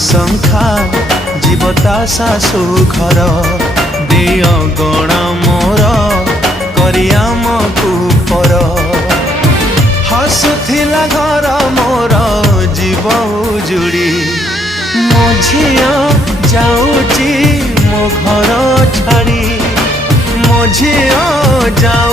शंखा जीवता शाशु घर दिय गण मोर करियाम कुपर हसुथिला घर मोर जीव उजुड़ी मो झिया जाऊची मो घर छाड़ी मो झिया जाऊ